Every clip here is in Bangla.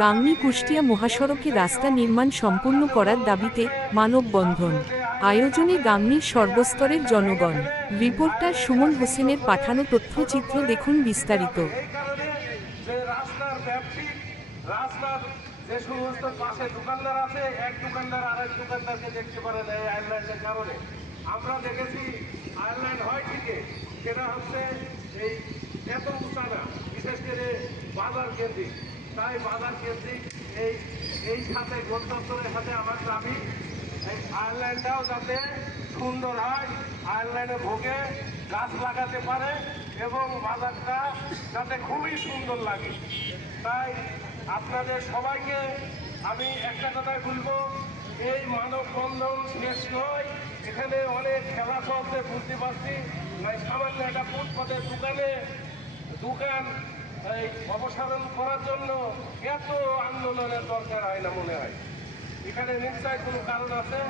গাংনী কুষ্টিয়া মহাসড়কে রাস্তা নির্মাণ সম্পূর্ণ করার দাবিতে মানববন্ধন। আয়োজনে গাংনীর সর্বস্তরের জনগণ। রিপোর্টার সুমন হোসেনের পাঠানো তথ্যচিত্র দেখুন বিস্তারিত। হচ্ছে এই এত উঁচা না, বিশেষ করে বাজার কেন্দ্রিক। তাই বাজার কেন্দ্রিক এই এই সাথে গণতন্ত্রের সাথে আমার দাবি, এই আয়ারল্যান্ডটাও যাতে সুন্দর হয়, আয়ারল্যান্ডে ভোগে, গাছ লাগাতে পারে এবং বাজারটা যাতে খুবই সুন্দর লাগে। তাই আপনাদের সবাইকে আমি একটা কথাই বলব, এই মানববন্ধন শেষ নয়, এখানে অনেক খেলা চলছে, বুঝতে পারছি। তাই সামান্য একটা ফুটপাতের দোকানে, দোকান এই অপসারণ করার জন্য এত আন্দোলনের দরকার হয় না মনে হয়। এখানে নিশ্চয় কোনো কারণ আছে?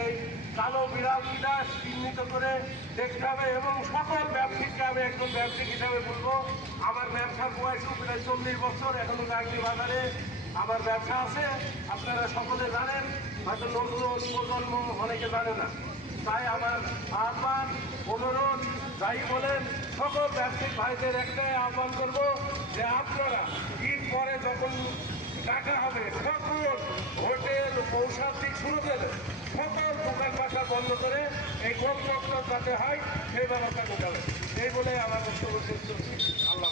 এই কালো বিড়াল কিনা চিহ্নিত করে দেখতে হবে এবং সকল ব্যবসায়ীকে আমি একজন ব্যবসায়িক হিসাবে বলব, আমার ব্যবসার বয়স প্রায় চল্লিশ বছর, এখনও গাঙ্গি বাজারে আমার ব্যবসা আছে, আপনারা সকলে জানেন, হয়তো নতুন প্রজন্ম অনেকে জানে না। তাই আমার আহ্বান, অনুরোধ, যাই বলেন, সকল ব্যবসায়িক ভাইদের একটাই আহ্বান করব যে আপনারা ঈদ পরে যখন টাকা হবে, সকল হোটেল থেকে শুরু করে সকল দোকান বাসা বন্ধ করে এই গণতন্ত্র যাতে হয়, সেই ব্যবস্থা হবে। এই বলে আমার বক্তব্য শেষ করছি। আল্লাহ।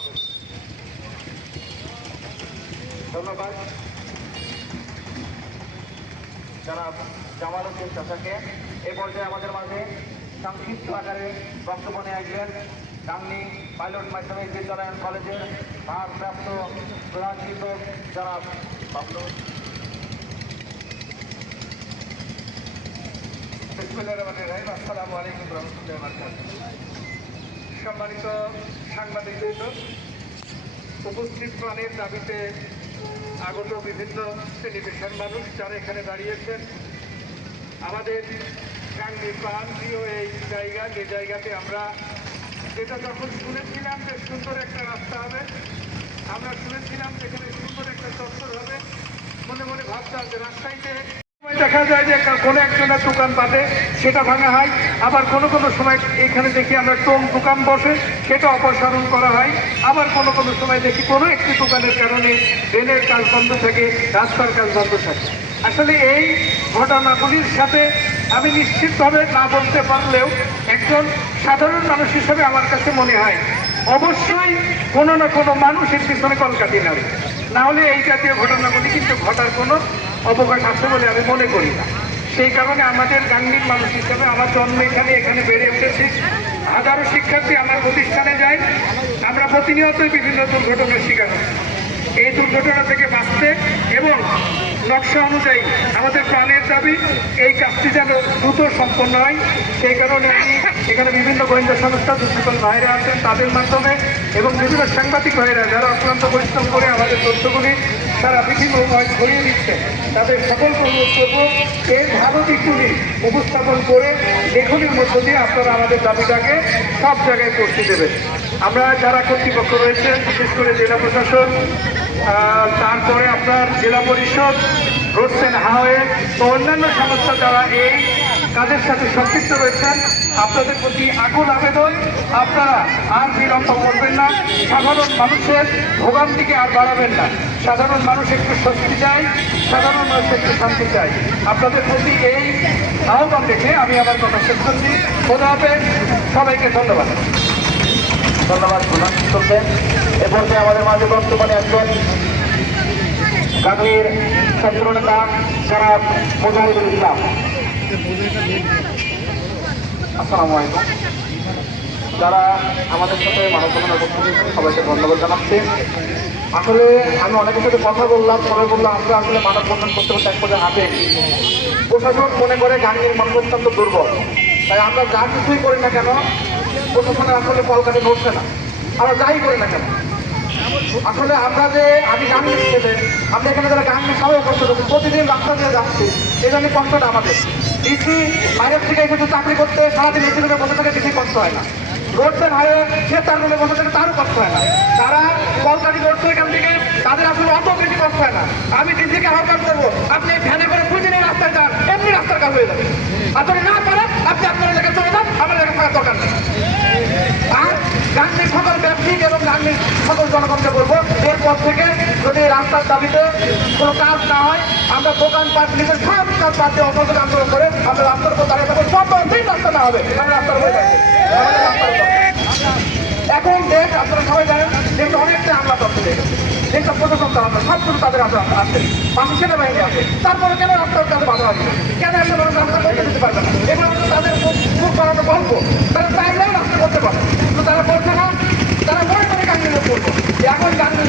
ধন্যবাদ। যারা জামাল উদ্দিন চাচাকে এ পর্যায়ে আমাদের মাঝে সংক্ষিপ্ত আকারে বক্তব্য নিয়ে আসবেন গাংনি পাইলট মাধ্যমিক বিদ্যালয় কলেজের ভারপ্রাপ্ত প্রধান শিক্ষক যারা বাবলু আসসালামু আলাইকুম রহমতুল্লাহ সম্মানিত সাংবাদিক উপস্থিত প্রাণের দাবিতে আগত বিভিন্ন শ্রেণি পেশার মানুষ যারা এখানে দাঁড়িয়েছেন, আমাদের গাঙ্গি প্রাণ এই জায়গা, যে জায়গাতে আমরা, যেটা যখন শুনেছিলাম যে সুন্দর একটা রাস্তা হবে, আমরা শুনেছিলাম যেখানে সুন্দর একটা চত্বর হবে, মনে মনে ভাবতাম যে রাস্তাইতে দেখা যায় যে কোনো একজনের দোকান পাতে সেটা ভাঙা হয়, আবার কোনো কোনো সময় এখানে দেখি আমরা টোম দোকান বসে, সেটা অপসারণ করা হয়, আবার কোনো কোনো সময় দেখি কোনো একটি দোকানের কারণে ড্রেনের কাজ বন্ধ থাকে, রাস্তার কাজ বন্ধ থাকে। আসলে এই ঘটনাগুলির সাথে আমি নিশ্চিতভাবে না বলতে পারলেও একজন সাধারণ মানুষ হিসেবে আমার কাছে মনে হয়, অবশ্যই কোনো না কোনো মানুষ এর পিছনে কলকাতি নাড়ে না হলে এই জাতীয় ঘটনাগুলি কিন্তু ঘটার কোনো অবকাশ আছে বলে আমি মনে করি না। সেই কারণে আমাদের গাঙ্গীর মানুষ হিসেবে আমার জন্ম এখানে এখানে বেড়ে উঠেছি। হাজারো শিক্ষার্থী আমার প্রতিষ্ঠানে যায়। আমরা প্রতিনিয়তই বিভিন্ন দুর্ঘটনার শিকার হচ্ছি এই দুর্ঘটনা থেকে বাঁচতে এবং নকশা অনুযায়ী আমাদের প্রাণের দাবি, এই কাজটি যেন দ্রুত সম্পন্ন হয়। সেই কারণে আমি এখানে বিভিন্ন গোয়েন্দা সংস্থা সকল ভাইরা আছেন তাদের মাধ্যমে এবং বিভিন্ন সাংবাদিক ভাইরা যারা অক্লান্ত পরিশ্রম করে আমাদের তথ্যগুলি তারা বিভিন্ন সময় ছড়িয়ে দিচ্ছে, তাদের সকল অনুরোধ এর ভালো দিকগুলি উপস্থাপন করে লেখনির মধ্য দিয়ে আপনারা আমাদের দাবিটাকে সব জায়গায় পৌঁছে দেবেন। আমরা যারা কর্তৃপক্ষ রয়েছে, বিশেষ করে জেলা প্রশাসন তারপরে আপনার জেলা পরিষদ রোডসেন হাওয়ে ও অন্যান্য সংস্থা যারা এই কাজের সাথে সম্পৃক্ত রয়েছেন, আপনাদের প্রতি আকুল আবেদন। আপনারা আর বিলম্ব করবেন না। সাধারণ মানুষের ভোগান্তিকে আর বাড়াবেন না। সাধারণ মানুষ একটু স্বস্তি চায় সাধারণ মানুষ একটু শান্তি চায় আপনাদের প্রতি এই আহ্বান রেখে আমি আমার কথা শেষ করছি। খোদা হাফেজ, সবাইকে ধন্যবাদ। ধন্যবাদ প্রধান শিক্ষককে এ আমাদের মাঝে বর্তমানে একজন গাঙ্গির ছাত্র নেতা যারা মুজাহিদুল ইসলাম। আসসালামু আলাইকুম। যারা আমাদের সাথে মানববন্ধন উপস্থিত সবাইকে ধন্যবাদ জানাচ্ছি। আসলে আমি অনেকের সাথে কথা বললাম, সবাই বললাম আমরা আসলে মানববন্ধন করতে করতে এক পর্যায়ে হাতে। প্রশাসন মনে করে গাঙ্গির মানুষ অত্যন্ত দুর্বল। তাই আমরা যা কিছুই করি না কেন প্রশাসনের আসলে কলকাতা নড়ছে না। আমরা যাই করি না কেন? আসলে আমরা যে, আমি গান ছেলে আমরা এখানে যারা গান নিয়ে সবাই কষ্ট করছি প্রতিদিন রাস্তা দিয়ে যাচ্ছি এই কষ্টটা আমাদের। ডিসি বাইরের থেকে এসে চাকরি করতে সারাদিন এসে বসে থাকে বেশি কষ্ট হয় না। রোডসেন হাইওয়ে, সে তার রোডে বসে থাকে, তারও কষ্ট হয় না। তারা কলকাটি রোডসেন এখান থেকে তাদের আসলে অত বেশি কষ্ট হয় না। আমি ডিসিকে আহ্বান করব, আপনি ভ্যানে করে বুঝে নিয়ে রাস্তায় যান, এমনি রাস্তার কাজ হয়ে যাবে। যদি না পারেন আপনি আপনার এলাকায় চলে যান আমার এলাকায় থাকার দরকার নেই আর গান্ধীর সকল গান্ধীর সকল জনগণকে বলব, এরপর থেকে যদি রাস্তার দাবিতে কোনো কাজ না হয়, আমরা দোকানপাট নিজের সব কাজ বাদ দিয়ে অসহযোগ আন্দোলন করে আমরা রাস্তার উপর দাঁড়িয়ে থাকব। সব দিন রাস্তা না হবে আমরা রাস্তার উপরে। এখন দেশ আপনারা সবাই জানেন দেশ অনেকটা হামলা করতে দেশটা প্রশাসন আমরা, সব কিছু তাদের হাতে আছে। পাশে সেনাবাহিনী আছে। তারপরে কেন রাস্তার কাছে বাধা আছে কেন একটা মানুষ রাস্তা করতে দিতে পারবে না? এগুলো হচ্ছে তাদের মুখ বানানো গল্প। তারা চাইলেও রাস্তা করতে পারে কিন্তু তারা করছে না। তারা মনে করে গান্ধী লোক করব এখন গান্ধী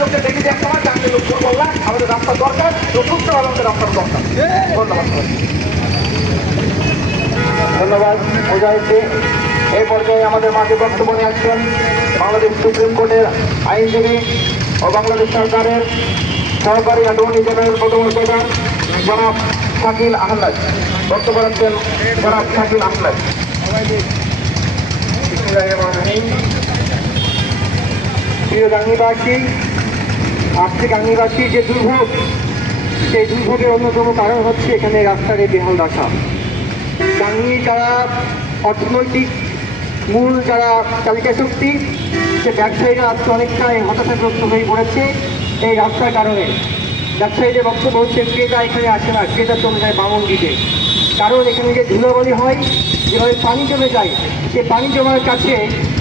আমাদের রাস্তা দরকার সুস্থভাবে আমাদের রাস্তার দরকার ধন্যবাদ ধন্যবাদ মুজাহিদকে এই পর্যায়ে আমাদের মাঝে বক্তব্য নিয়ে আসছেন বাংলাদেশ সুপ্রিম কোর্টের আইনজীবী ও বাংলাদেশ সরকারের সহকারী অ্যাটর্নি জেনারেল প্রথম প্রধান জনাব শাকিল আহমেদ। বক্তব্য রাখছেন জনাব শাকিল আহমেদ। প্রিয় গাঙ্গিবাসী আজকে গাঙ্গিবাসী যে দুর্ভোগ, সেই দুর্ভোগের অন্যতম কারণ হচ্ছে এখানে রাস্তার এই বেহাল দশা গাঙ্গি যারা অর্থনৈতিক মূল, যারা চালিকা শক্তি, সে ব্যবসায়ীরা আজকে অনেকটাই হতাশাগ্রস্ত হয়ে পড়েছে এই রাস্তার কারণে। ব্যবসায়ীদের বক্তব্য হচ্ছে, ক্রেতা এখানে আসে না, ক্রেতা চলে যায় বামন দিতে। কারণ এখানে যে ধুলোবালি হয়, যেভাবে পানি জমে যায়, সে পানি জমার কাছে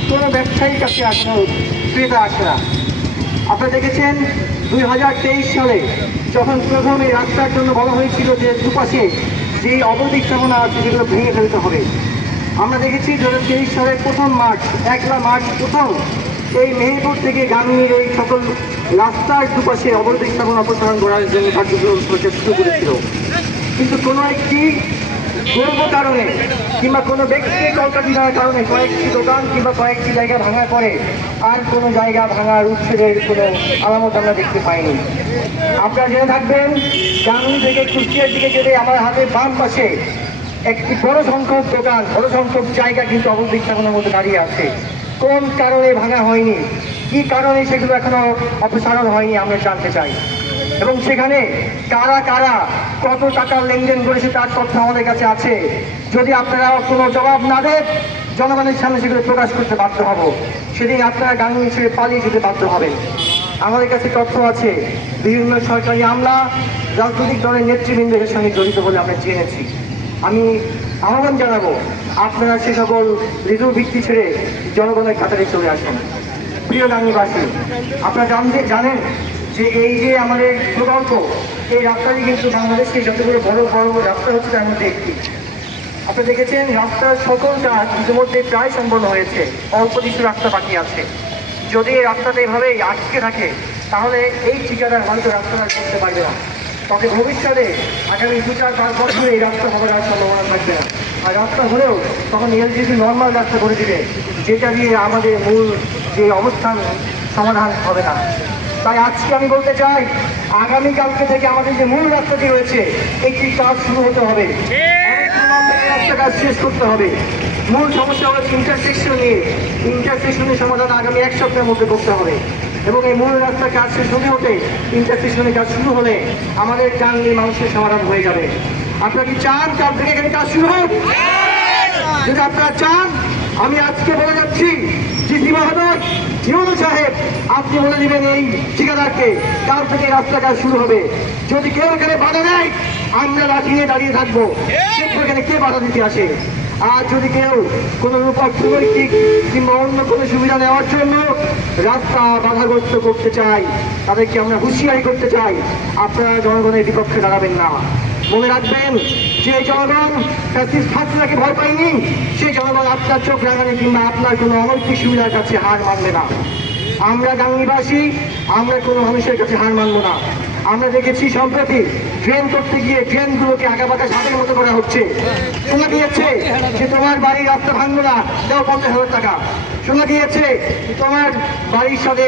কোনো ব্যবসায়ীর কাছে আসে না ক্রেতা আসে না। আপনারা দেখেছেন দুই হাজার তেইশ সালে যখন প্রথম এই রাস্তার জন্য বলা হয়েছিল যে দুপাশে যে অবৈধ স্থাপনা আছে সেগুলো ভেঙে ফেলতে হবে। আমরা দেখেছি দু হাজার তেইশ সালের প্রথম মার্চ, একলা মার্চ প্রথম এই মেহেরপুর থেকে গাঙ্গির এই সকল রাস্তার দুপাশে অবৈধ স্থাপনা অপসারণ করার জন্য কার্যক্রম করেছিল। কিন্তু কোনো একটি পূর্ব কারণে কিংবা কোনো ব্যক্তির কলকাতি দেওয়ার কারণে কয়েকটি দোকান কিংবা কয়েকটি জায়গা ভাঙার পরে আর কোনো জায়গা ভাঙার উচ্ছেদের কোনো আলামত আমরা দেখতে পাইনি। আপনারা জেনে থাকবেন জানুনি থেকে কুষ্টিয়ার দিকে গেলে আমার হাতে বাম পাশে একটি বড় সংখ্যক দোকান, বড় সংখ্যক জায়গা কিন্তু অবৈধ স্থাপনার মধ্যে দাঁড়িয়ে আছে। কোন কারণে ভাঙা হয়নি? কি কারণে সেগুলো এখনও অপসারণ হয়নি আমরা জানতে চাই। এবং সেখানে কারা কারা কত টাকার লেনদেন করেছে তার তথ্য আমাদের কাছে আছে। যদি আপনারা কোনো জবাব না দেন, জনগণের সামনে সেগুলো প্রকাশ করতে বাধ্য হব। সেদিন আপনারা গাঙ্গি হিসেবে পালিয়ে যেতে বাধ্য হবেন। আমাদের কাছে তথ্য আছে, বিভিন্ন সরকারি আমলা রাজনৈতিক দলের নেতৃবৃন্দের সঙ্গে জড়িত বলে আমরা জেনেছি। আমি আহ্বান জানাব, আপনারা সে সকল ঋতু ভিত্তি ছেড়ে জনগণের কাতারে চলে আসেন। প্রিয় গাঙ্গিবাসী আপনারা জানতে জানেন যে এই যে আমাদের প্রকল্প এই রাস্তাটি কিন্তু বাংলাদেশকে যতগুলো বড় বড় রাস্তা হচ্ছে তার মধ্যে একটি। আপনি দেখেছেন রাস্তার সকল কাজ ইতিমধ্যে প্রায় সম্পন্ন হয়েছে, অল্প কিছু রাস্তা বাকি আছে। যদি এই রাস্তাটা এভাবেই আটকে থাকে, তাহলে এই ঠিকাদার হয়তো রাস্তাটা করতে পারবে না। তবে ভবিষ্যতে আগামী দু চার, পাঁচ বছরে এই রাস্তা হবার আর সম্ভাবনা থাকবে না। আর রাস্তা হলেও তখন এলজিসি নর্মাল রাস্তা করে দিবে, যেটা দিয়ে আমাদের মূল যে অবস্থান, সমাধান হবে না। তাই আজকে আমি বলতে চাই আগামীকালকে থেকে আমাদের যে মূল রাস্তাটি রয়েছে একটি কাজ শুরু হতে হবে। রাস্তা কাজ শেষ করতে হবে। মূল সমস্যা হলো ইন্টারসেকশন নিয়ে। ইন্টারসেকশনের সমাধান আগামী এক সপ্তাহের মধ্যে করতে হবে। এবং এই মূল রাস্তার কাজ শেষ হতে হতে ইন্টারসেকশনের কাজ শুরু হলে আমাদের টাঙ্গি মানুষের সমাধান হয়ে যাবে। আপনারা কি চান কাল থেকে এখানে কাজ শুরু হোক? যদি আপনারা চান আমি আজকে বলে যাচ্ছি জিসি মহোদয় সাহেব, আপনি বলে দিবেন এই ঠিকাদারকে কাল থেকে রাস্তা কাজ শুরু হবে। যদি কেউ এখানে বাধা দেয়, আমরা লাঠি নিয়ে দাঁড়িয়ে থাকব। এখানে কে বাধা দিতে আসে? আর যদি কেউ কোনো রূপ অর্থনৈতিক কিংবা অন্য কোনো সুবিধা নেওয়ার জন্য রাস্তা বাধাগ্রস্ত করতে চাই তাদেরকে আমরা হুঁশিয়ারি করতে চাই, আপনারা জনগণের বিপক্ষে দাঁড়াবেন না। মনে রাখবেন, যে জনগণ ফ্যাসিস্ট হাসিনাকে ভয় পায়নি সেই জনগণ আপনার চোখ রাগানি কিংবা আপনার কোনো অনৈতিক সুবিধার কাছে হার মানবে না। আমরা গাঙ্গিবাসী আমরা কোনো মানুষের কাছে হার মানবো না। আমরা দেখেছি সম্প্রতি ট্রেন করতে গিয়ে ট্রেনগুলোকে বাঁকা সাদের মতো করা হচ্ছে। শোনা গিয়েছে যে তোমার বাড়ির রাস্তা ভাঙবো না, দেও পঞ্চাশ হাজার টাকা। শোনা গিয়েছে তোমার বাড়ির সাথে